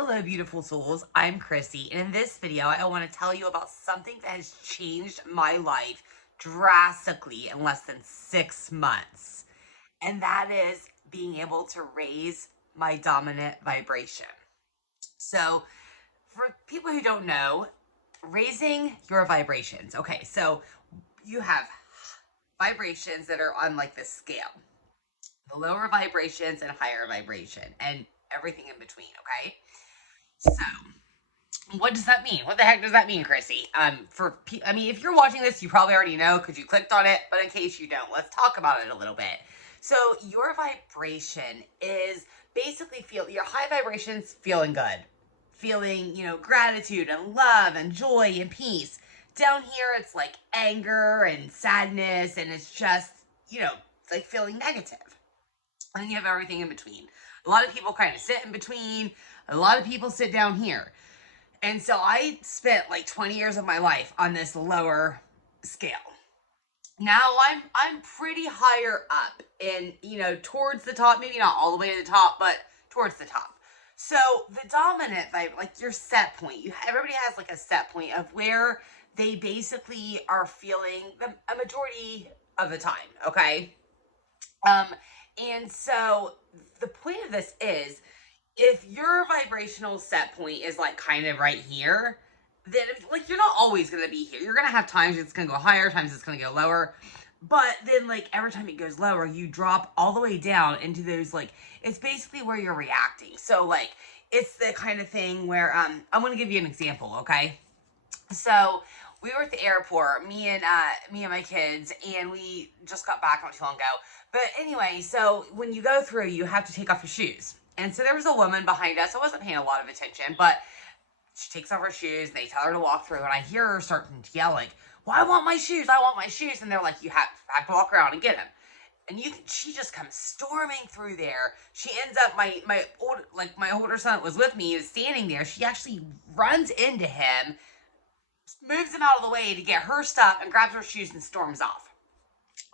Hello, beautiful souls. I'm Chrissy, and in this video, I want to tell you about something that has changed my life drastically in less than 6 months. And that is being able to raise my dominant vibration. So, for people who don't know, raising your vibrations. Okay, so you have vibrations that are on like this scale, the lower vibrations and higher vibration, and everything in between. Okay, so what does that mean? What the heck does that mean, Chrissy? If you're watching this, you probably already know because you clicked on it. But in case you don't, let's talk about it a little bit. So your vibration is basically your high vibrations feeling good, feeling gratitude and love and joy and peace. Down here, it's like anger and sadness, and it's just it's like feeling negative. And then you have everything in between. A lot of people kind of sit in between. A lot of people sit down here. And so I spent like 20 years of my life on this lower scale. Now I'm pretty higher up and towards the top, maybe not all the way to the top, but towards the top. So the dominant vibe, like your set point, everybody has like a set point of where they basically are feeling a majority of the time, okay? Um and so the point of this is if your vibrational set point is like kind of right here, then like you're not always going to be here. You're going to have times it's going to go higher, times it's going to go lower. But then like every time it goes lower, you drop all the way down into those like it's basically where you're reacting. So like it's the kind of thing where I'm going to give you an example, okay? So we were at the airport, me and my kids, and we just got back not too long ago. But anyway, so when you go through, you have to take off your shoes. And so there was a woman behind us. I wasn't paying a lot of attention, but she takes off her shoes. And they tell her to walk through, and I hear her starting to yell like, "Well, I want my shoes! I want my shoes!" And they're like, "You have to walk around and get them." And she just comes storming through there. She ends up my older son that was with me is standing there. She actually runs into him, moves him out of the way to get her stuff, and grabs her shoes and storms off.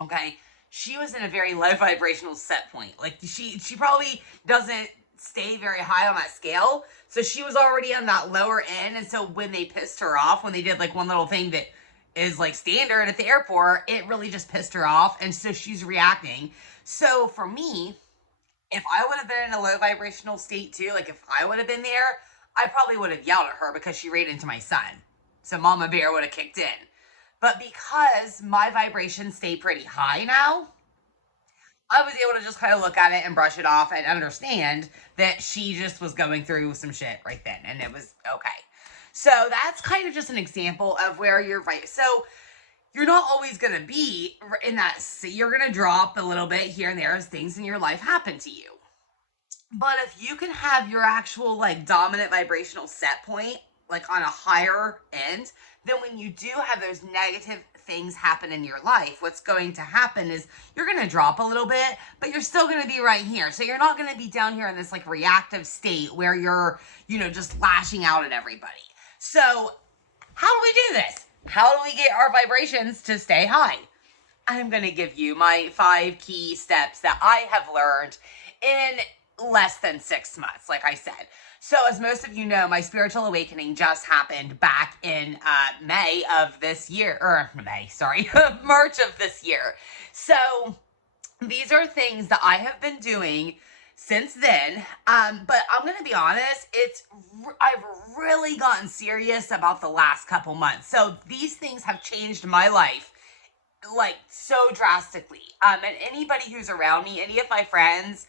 Okay, she was in a very low vibrational set point. Like she probably doesn't stay very high on that scale. So she was already on that lower end. And so when they pissed her off, when they did like one little thing that is like standard at the airport, it really just pissed her off. And so she's reacting. So for me, if I would have been in a low vibrational state too, like if I would have been there, I probably would have yelled at her because she ran into my son. So Mama Bear would have kicked in. But because my vibrations stay pretty high now, I was able to just kind of look at it and brush it off and understand that she just was going through some shit right then. And it was okay. So that's kind of just an example of where you're right. So you're not always going to be in that. You're going to drop a little bit here and there as things in your life happen to you. But if you can have your actual like dominant vibrational set point, like on a higher end, then when you do have those negative things happen in your life, what's going to happen is you're going to drop a little bit, but you're still going to be right here. So you're not going to be down here in this like reactive state where you're, just lashing out at everybody. So how do we do this? How do we get our vibrations to stay high? I'm going to give you my 5 key steps that I have learned in less than 6 months, like I said. So as most of you know, my spiritual awakening just happened back in May of this year, March of this year. So these are things that I have been doing since then. But I'm going to be honest, I've really gotten serious about the last couple months. So these things have changed my life like so drastically. And anybody who's around me, any of my friends,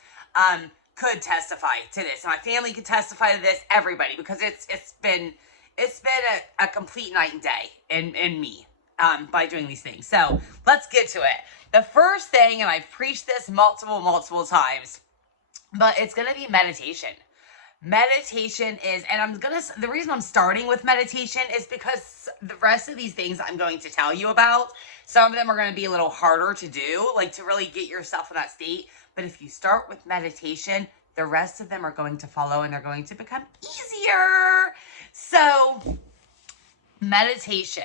could testify to this. My family could testify to this. Everybody, because it's been a complete night and day in me by doing these things. So let's get to it. The first thing, and I've preached this multiple times, but it's gonna be meditation. Meditation is, and the reason I'm starting with meditation is because the rest of these things I'm going to tell you about, some of them are going to be a little harder to do, like to really get yourself in that state. But if you start with meditation, the rest of them are going to follow and they're going to become easier. So meditation.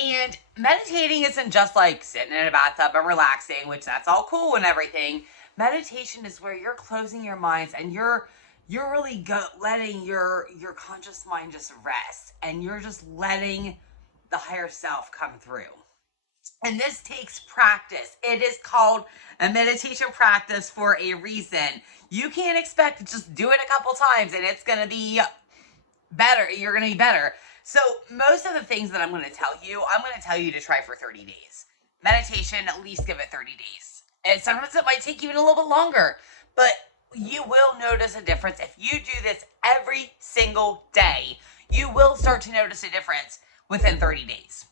And meditating isn't just like sitting in a bathtub and relaxing, which that's all cool and everything. Meditation is where you're closing your minds and you're you're really letting your conscious mind just rest, and you're just letting the higher self come through. And this takes practice. It is called a meditation practice for a reason. You can't expect to just do it a couple times and it's going to be better. You're going to be better. So most of the things that I'm going to tell you, I'm going to tell you to try for 30 days. Meditation, at least give it 30 days. And sometimes it might take even a little bit longer, but you will notice a difference. If you do this every single day, you will start to notice a difference within 30 days.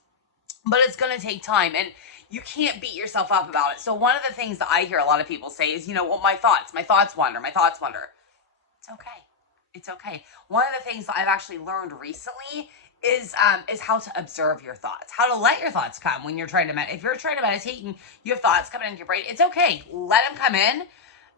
But it's going to take time, and you can't beat yourself up about it. So one of the things that I hear a lot of people say is, well, my thoughts wander. It's okay. It's okay. One of the things that I've actually learned recently is how to observe your thoughts, how to let your thoughts come when you're trying to meditate. If you're trying to meditate and you have thoughts coming into your brain, it's okay. Let them come in,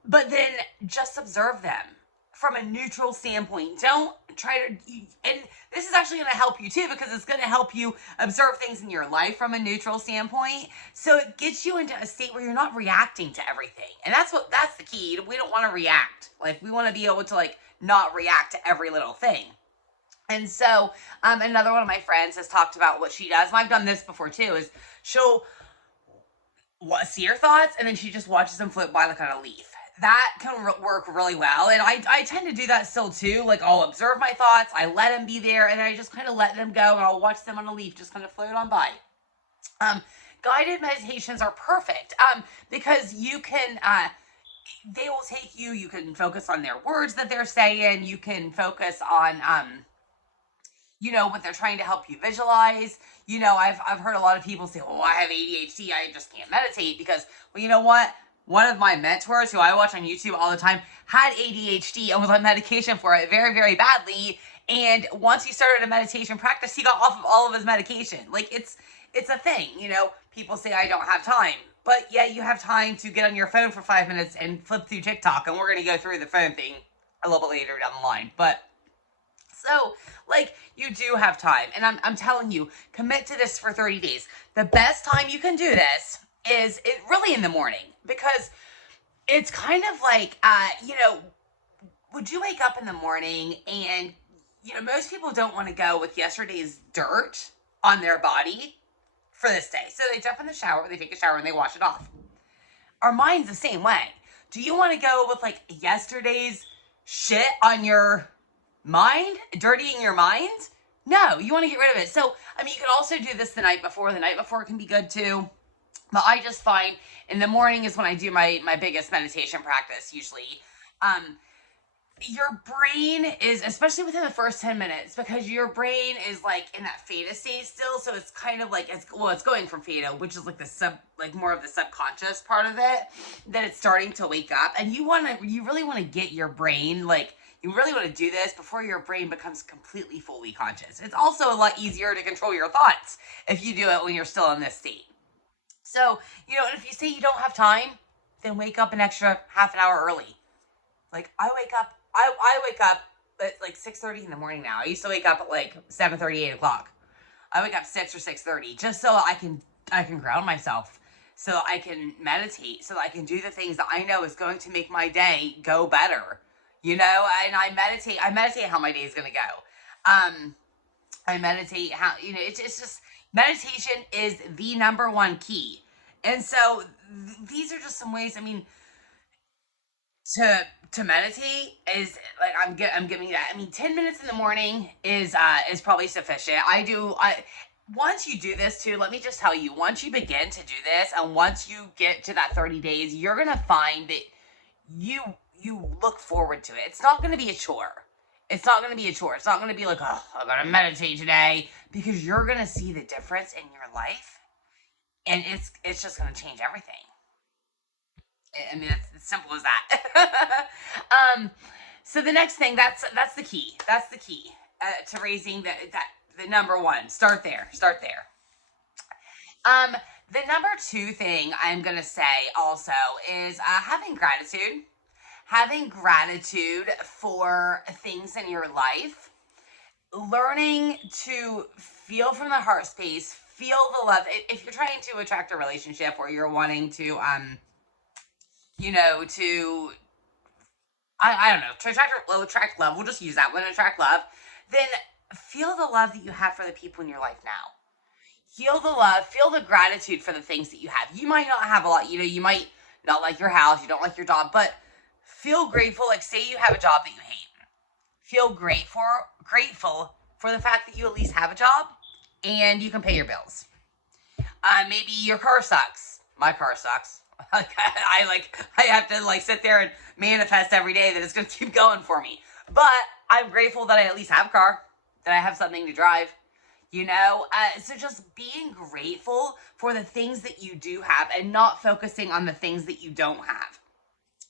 but then just observe them from a neutral standpoint. Don't try to, and this is actually going to help you too, because it's going to help you observe things in your life from a neutral standpoint. So it gets you into a state where you're not reacting to everything. And that's the key. We don't want to react. Like, we want to be able to not react to every little thing. And so, another one of my friends has talked about what she does, and I've done this before too, is she'll see her thoughts, and then she just watches them float by like on a leaf. That can work really well, and I tend to do that still too. Like, I'll observe my thoughts, I let them be there, and then I just kind of let them go, and I'll watch them on a leaf just kind of float on by. Guided meditations are perfect, because you can, they will take you, you can focus on their words that they're saying, you can focus on, what they're trying to help you visualize. I've heard a lot of people say, "Oh, I have ADHD, I just can't meditate," because, well, you know what? One of my mentors, who I watch on YouTube all the time, had ADHD and was on medication for it very, very badly. And once he started a meditation practice, he got off of all of his medication. Like, it's a thing, people say I don't have time, but yeah, you have time to get on your phone for 5 minutes and flip through TikTok. And we're going to go through the phone thing a little bit later down the line. But so, you do have time. And I'm telling you, commit to this for 30 days. The best time you can do this is really in the morning, because it's kind of like, would you wake up in the morning and, most people don't want to go with yesterday's dirt on their body for this day. So they jump in the shower, they take a shower, and they wash it off. Our mind's the same way. Do you want to go with yesterday's shit on your mind, dirtying your mind? No, you want to get rid of it. So, you can also do this the night before. The night before can be good too. But I just find in the morning is when I do my biggest meditation practice usually. Your brain is, especially within the first 10 minutes, because your brain is in that theta state still. So it's kind of it's going from theta, which is more of the subconscious part of it, that it's starting to wake up. And you really want to get your brain, you really want to do this before your brain becomes completely fully conscious. It's also a lot easier to control your thoughts if you do it when you're still in this state. So, and if you say you don't have time, then wake up an extra half an hour early. I wake up at 6:30 in the morning now. I used to wake up at 7:30, 8 o'clock. I wake up 6 or 6:30 just so I can ground myself, so I can meditate, so I can do the things that I know is going to make my day go better. And I meditate how my day is going to go. I meditate how, it's just, meditation is the number one key. And so these are just some ways, to meditate is I'm giving you that. 10 minutes in the morning is probably sufficient. Once you do this too, let me just tell you, once you begin to do this, and once you get to that 30 days, you're going to find that you look forward to it. It's not going to be a chore. It's not going to be a chore. It's not going to be oh, I'm going to meditate today, because you're going to see the difference in your life, and it's just going to change everything. It's as simple as that. So the next thing, that's the key. That's the key to raising the number one. Start there. The number two thing I'm going to say also is having gratitude. Having gratitude for things in your life. Learning to feel from the heart space. Feel the love. If you're trying to attract a relationship, or you're wanting to, I don't know, to attract love, we'll just use that one, attract love, then feel the love that you have for the people in your life now. Feel the love, feel the gratitude for the things that you have. You might not have a lot, you might not like your house, you don't like your job, but feel grateful. Like, say you have a job that you hate. Feel grateful for the fact that you at least have a job and you can pay your bills. Maybe your car sucks. My car sucks. I have to sit there and manifest every day that it's going to keep going for me. But I'm grateful that I at least have a car, that I have something to drive. So just being grateful for the things that you do have and not focusing on the things that you don't have.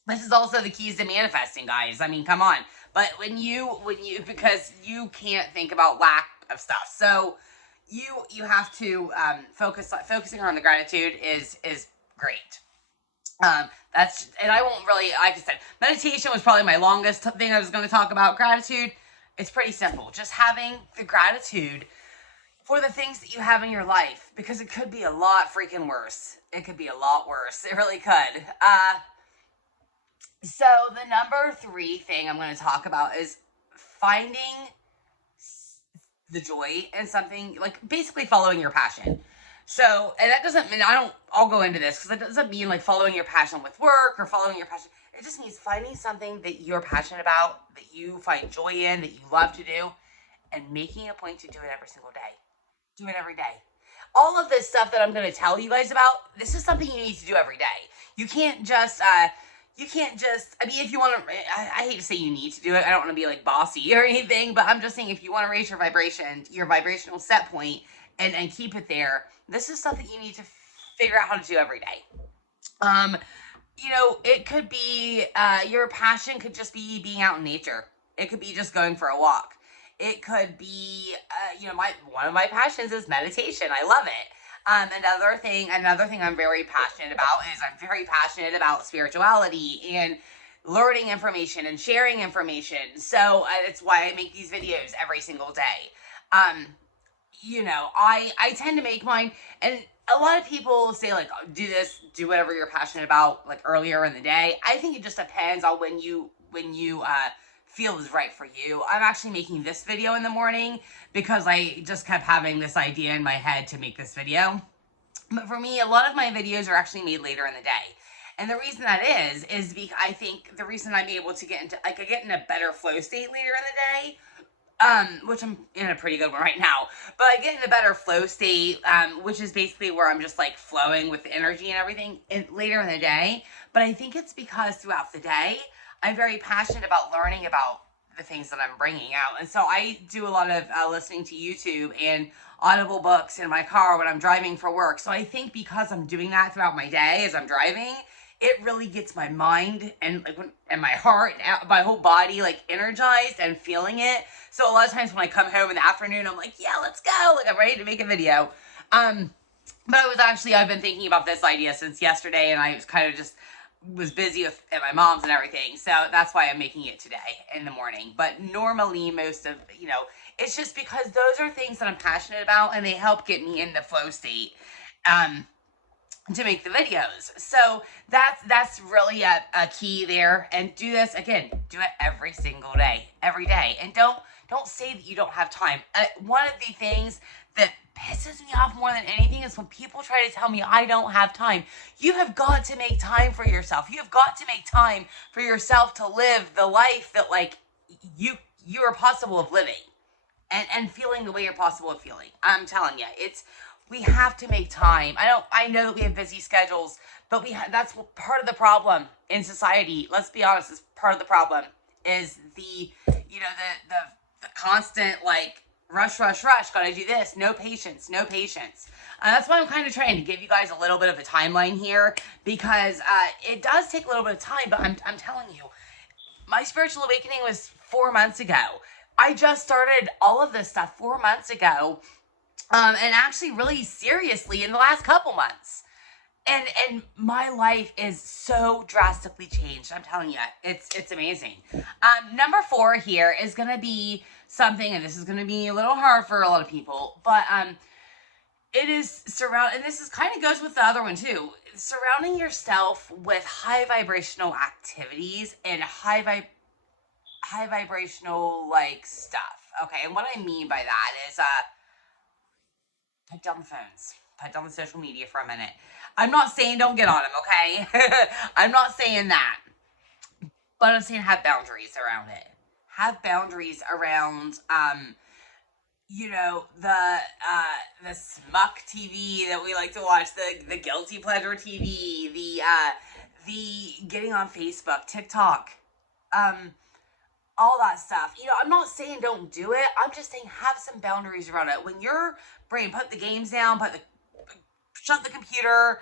This is also the keys to manifesting, guys. I mean, come on. But because you can't think about lack of stuff. So you have to focusing on the gratitude is great. And I won't really, like I said, meditation was probably my longest thing I was going to talk about. Gratitude, it's pretty simple. Just having the gratitude for the things that you have in your life, because it could be a lot freaking worse. It could be a lot worse. It really could. So the number 3 thing I'm going to talk about is finding the joy in something, like basically following your passion. So, and that doesn't mean, I'll go into this, because it doesn't mean like following your passion with work or following your passion. It just means finding something that you're passionate about, that you find joy in, that you love to do, and making a point to do it every single day. Do it every day. All of this stuff that I'm going to tell you guys about, this is something you need to do every day. You can't just, I mean, if you want to, I hate to say you need to do it. I don't want to be like bossy or anything, but I'm just saying, if you want to raise your vibration, your vibrational set point, and keep it there, this is stuff that you need to figure out how to do every day. It could be, your passion could just be being out in nature. It could be just going for a walk. It could be, one of my passions is meditation. I love it. Another thing I'm very passionate about is I'm very passionate about spirituality and learning information and sharing information. So it's why I make these videos every single day. I tend to make mine, and a lot of people say like, do whatever you're passionate about, like earlier in the day. I think it just depends on when you feel is right for you. I'm actually making this video in the morning because I just kept having this idea in my head to make this video. But for me, a lot of my videos are actually made later in the day. And the reason that is because I think the reason I'm able to get in a better flow state later in the day, which I'm in a pretty good one right now, but I get in a better flow state, which is basically where I'm just like flowing with the energy and everything later in the day. But I think it's because throughout the day, I'm very passionate about learning about the things that I'm bringing out. And so I do a lot of listening to YouTube and Audible books in my car when I'm driving for work. So I think because I'm doing that throughout my day as I'm driving, it really gets my mind and my heart, my whole body energized and feeling it. So a lot of times when I come home in the afternoon, I'm like, yeah, let's go. I'm ready to make a video. But I've been thinking about this idea since yesterday, and I was kind of just was busy at my mom's and everything. So that's why I'm making it today in the morning. But normally it's just because those are things that I'm passionate about, and they help get me in the flow state to make the videos. So that's really a key there. And do this again, do it every single day, every day. And don't say that you don't have time. One of the things that pisses me off more than anything is when people try to tell me I don't have time. You have got to make time for yourself. You have got to make time for yourself to live the life that you are possible of living and feeling the way you're possible of feeling. I'm telling you, we have to make time. I know that we have busy schedules, but that's part of the problem in society. Let's be honest, is part of the problem is the constant rush, gotta do this, no patience. That's why I'm kind of trying to give you guys a little bit of a timeline here, because it does take a little bit of time, but I'm telling you, my spiritual awakening was 4 months ago. I just started all of this stuff 4 months ago, and actually really seriously in the last couple months. And my life is so drastically changed. I'm telling you, it's amazing. Number 4 here is going to be something, and this is going to be a little hard for a lot of people, but it is and this is kind of goes with the other one too. Surrounding yourself with high vibrational activities and high high vibrational like stuff. Okay, and what I mean by that is put down the phones, put down the social media for a minute. I'm not saying don't get on them, okay? I'm not saying that, but I'm saying have boundaries around it. Have boundaries around the smuck TV that we like to watch, the guilty pleasure TV, the getting on Facebook, TikTok, um, all that stuff. I'm not saying don't do it. I'm just saying have some boundaries around it. When your brain, put the games down, shut the computer,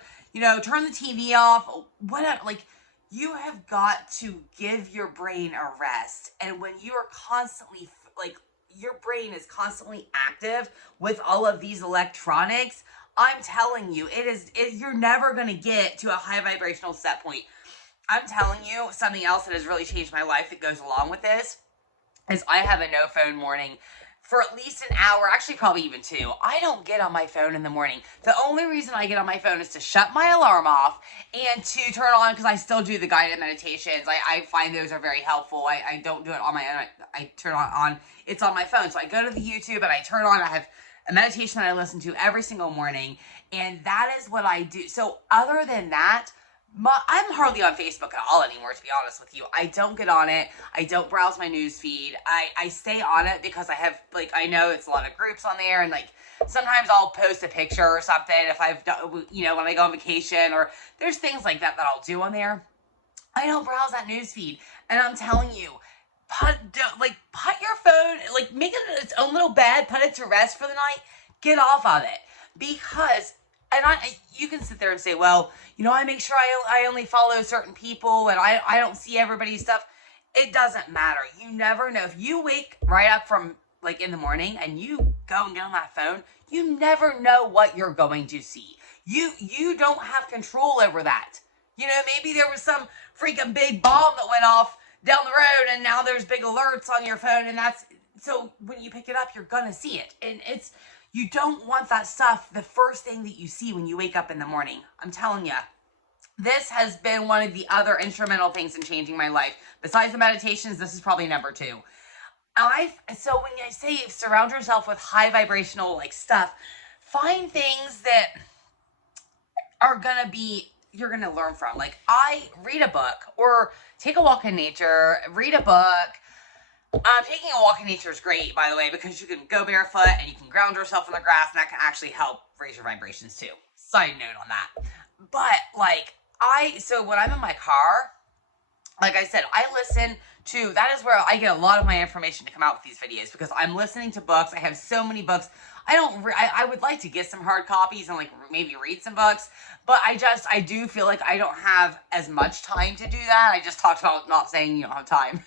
turn the TV off, whatever. Like, you have got to give your brain a rest. And when you are constantly, like, your brain is constantly active with all of these electronics, I'm telling you, you're never going to get to a high vibrational set point. I'm telling you, something else that has really changed my life that goes along with this is I have a no phone morning for at least an hour, actually probably even 2. I don't get on my phone in the morning. The only reason I get on my phone is to shut my alarm off and to turn on, because I still do the guided meditations. I find those are very helpful. I don't do it on my own. I turn on, it's on my phone. So I go to the YouTube and I turn on, I have a meditation that I listen to every single morning, and that is what I do. So other than that, I'm hardly on Facebook at all anymore, to be honest with you. I don't get on it. I don't browse my news feed. I stay on it because I have, like, I know it's a lot of groups on there, and, like, sometimes I'll post a picture or something if I've done, when I go on vacation, or there's things like that I'll do on there. I don't browse that news feed, and I'm telling you, put your phone, like, make it its own little bed, put it to rest for the night, get off of it, because, and you can sit there and say, well, I make sure I only follow certain people, and I don't see everybody's stuff. It doesn't matter. You never know. If you wake right up from, like, in the morning and you go and get on that phone, you never know what you're going to see. You don't have control over that. Maybe there was some freaking big bomb that went off down the road, and now there's big alerts on your phone, and so when you pick it up, you're gonna see it. And you don't want that stuff the first thing that you see when you wake up in the morning. I'm telling you, this has been one of the other instrumental things in changing my life. Besides the meditations, this is probably number 2. So when I say surround yourself with high vibrational, like, stuff, find things that are gonna be, you're gonna learn from. Like, I read a book, or take a walk in nature, read a book. Taking a walk in nature is great, by the way, because you can go barefoot and you can ground yourself in the grass, and that can actually help raise your vibrations too. Side note on that. But, like, so when I'm in my car, like I said, I listen to, that is where I get a lot of my information to come out with these videos, because I'm listening to books. I have so many books. I would like to get some hard copies and, like, maybe read some books, but I do feel like I don't have as much time to do that. I just talked about not saying you don't have time.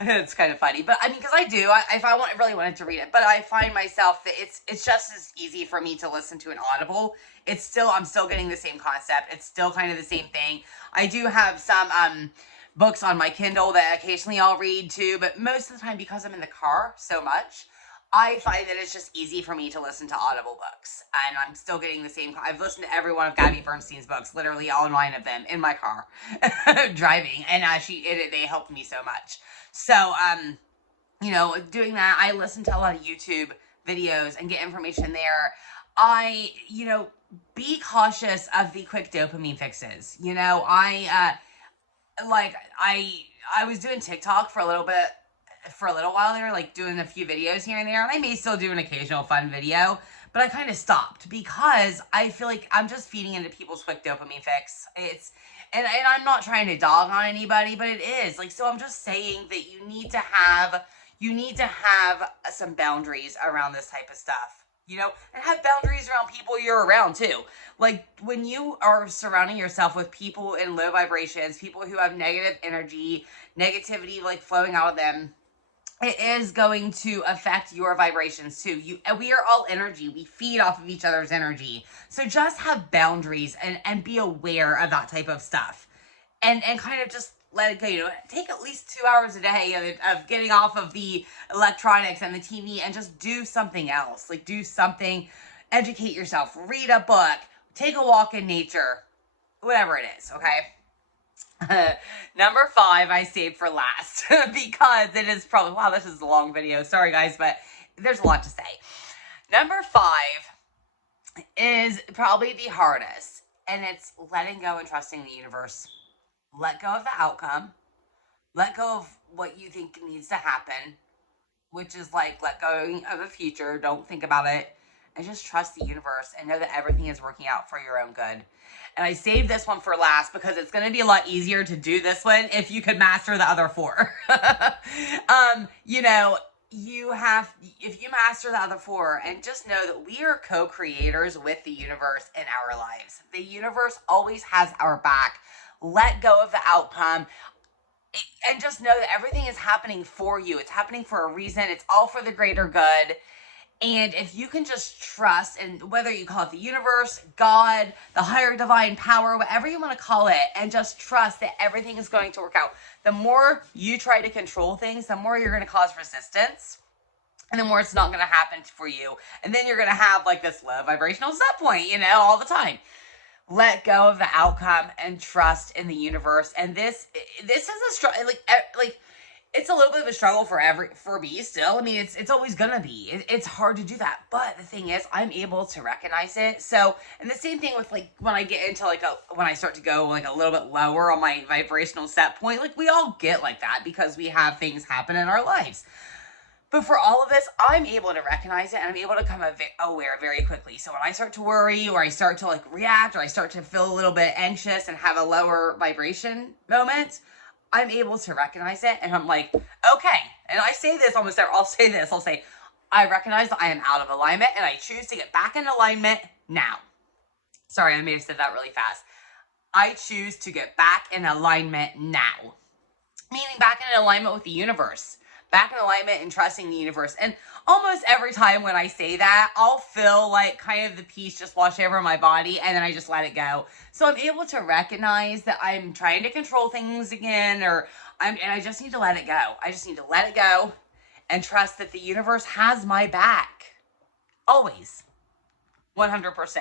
It's kind of funny, but I mean, because I do, if I really wanted to read it, but I find myself that it's just as easy for me to listen to an Audible. I'm still getting the same concept. It's still kind of the same thing. I do have some, books on my Kindle that occasionally I'll read too, but most of the time, because I'm in the car so much, I find that it's just easy for me to listen to Audible books, and I'm still getting the same. I've listened to every one of Gabby Bernstein's books, literally all 9 of them, in my car driving, and they helped me so much. So, doing that, I listen to a lot of YouTube videos and get information there. Be cautious of the quick dopamine fixes. I was doing TikTok for a little while there, like, doing a few videos here and there, and I may still do an occasional fun video, but I kind of stopped because I feel like I'm just feeding into people's quick dopamine fix. And I'm not trying to dog on anybody, but it is, like, so I'm just saying that you need to have some boundaries around this type of stuff. And have boundaries around people you're around too. Like, when you are surrounding yourself with people in low vibrations, people who have negative energy, negativity, like, flowing out of them, it is going to affect your vibrations too. We are all energy. We feed off of each other's energy. So just have boundaries and be aware of that type of stuff. And kind of just let it go. Take at least 2 hours a day of getting off of the electronics and the TV, and just do something else. Like, do something, educate yourself, read a book, take a walk in nature, whatever it is, okay? Number 5, I saved for last because it is probably, wow, this is a long video. Sorry, guys, but there's a lot to say. Number 5 is probably the hardest, and it's letting go and trusting the universe. Let go of the outcome. Let go of what you think needs to happen, which is like let go of the future. Don't think about it. And just trust the universe and know that everything is working out for your own good. And I saved this one for last because it's going to be a lot easier to do this one if you could master the other 4. You know, if you master the other 4, and just know that we are co-creators with the universe in our lives. The universe always has our back. Let go of the outcome. And just know that everything is happening for you. It's happening for a reason. It's all for the greater good. And if you can just trust, and whether you call it the universe, God, the higher divine power, whatever you want to call it, and just trust that everything is going to work out. The more you try to control things, the more you're going to cause resistance, and the more it's not going to happen for you. And then you're going to have like this low vibrational set point, you know, all the time. Let go of the outcome and trust in the universe. And this is a struggle, like it's a little bit of a struggle for me still. I mean, it's always gonna be. It's hard to do that. But the thing is, I'm able to recognize it. So, and the same thing with like when I get into when I start to go like a little bit lower on my vibrational set point, like we all get like that because we have things happen in our lives. But for all of this, I'm able to recognize it, and I'm able to become aware very quickly. So when I start to worry, or I start to like react, or I start to feel a little bit anxious and have a lower vibration moment, I'm able to recognize it, and I'm like, okay. And I say this almost there. I'll say, I recognize that I am out of alignment, and I choose to get back in alignment now. Sorry, I may have said that really fast. I choose to get back in alignment now. Meaning back in alignment with the universe. Back in alignment and trusting the universe. And almost every time when I say that, I'll feel like kind of the peace just wash over my body, and then I just let it go. So I'm able to recognize that I'm trying to control things again, and I just need to let it go. I just need to let it go and trust that the universe has my back. Always. 100%.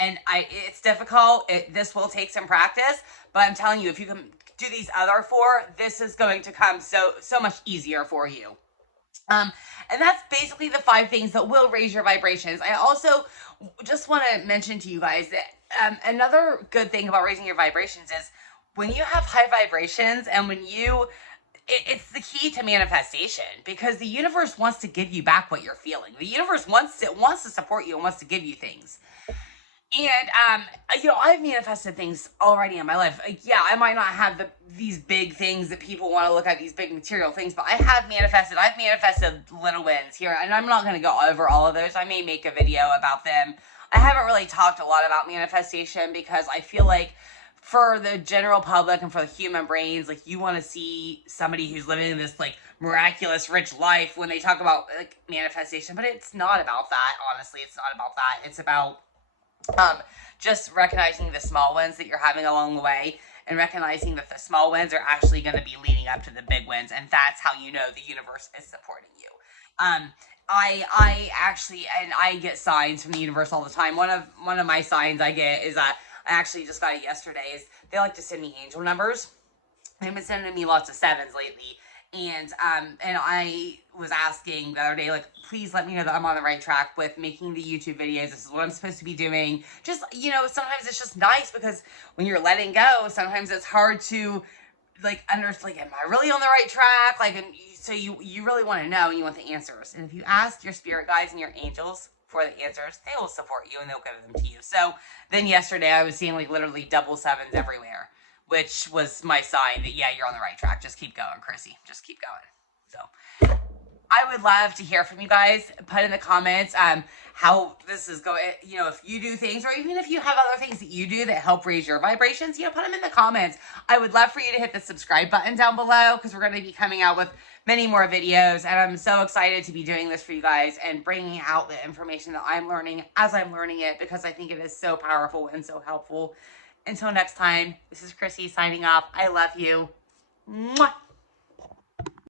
And it's difficult. This will take some practice, but I'm telling you, if you can do these other 4, this is going to come so much easier for you. And that's basically the 5 things that will raise your vibrations. I also just want to mention to you guys that another good thing about raising your vibrations is when you have high vibrations, and when it's the key to manifestation, because the universe wants to give you back what you're feeling. The universe wants to support you and wants to give you things. And, you know, I've manifested things already in my life. Like, yeah, I might not have these big things that people want to look at, these big material things, but I've manifested little wins here, and I'm not going to go over all of those. I may make a video about them. I haven't really talked a lot about manifestation because I feel like for the general public and for the human brains, like, you want to see somebody who's living this, like, miraculous, rich life when they talk about, like, manifestation, but it's not about that. Honestly, it's not about that. It's about just recognizing the small wins that you're having along the way, and recognizing that the small wins are actually going to be leading up to the big wins, and that's how you know the universe is supporting you. I actually, and I get signs from the universe all the time. One of my signs I get is I actually just got it yesterday. Is they like to send me angel numbers. They've been sending me lots of 7s lately. And I was asking the other day, like, please let me know that I'm on the right track with making the YouTube videos. This is what I'm supposed to be doing. Just, you know, sometimes it's just nice because when you're letting go, sometimes it's hard to, like, understand, like, am I really on the right track? Like, and so you really want to know, and you want the answers. And if you ask your spirit guides and your angels for the answers, they will support you and they'll give them to you. So then yesterday I was seeing, like, literally double 7s everywhere, which was my sign that, yeah, you're on the right track. Just keep going, Chrissy. Just keep going. So I would love to hear from you guys. Put in the comments how this is going. You know, if you do things, or even if you have other things that you do that help raise your vibrations, you know, put them in the comments. I would love for you to hit the subscribe button down below, because we're going to be coming out with many more videos, and I'm so excited to be doing this for you guys and bringing out the information that I'm learning as I'm learning it, because I think it is so powerful and so helpful. Until next time, this is Chrissy signing off. I love you. Mwah.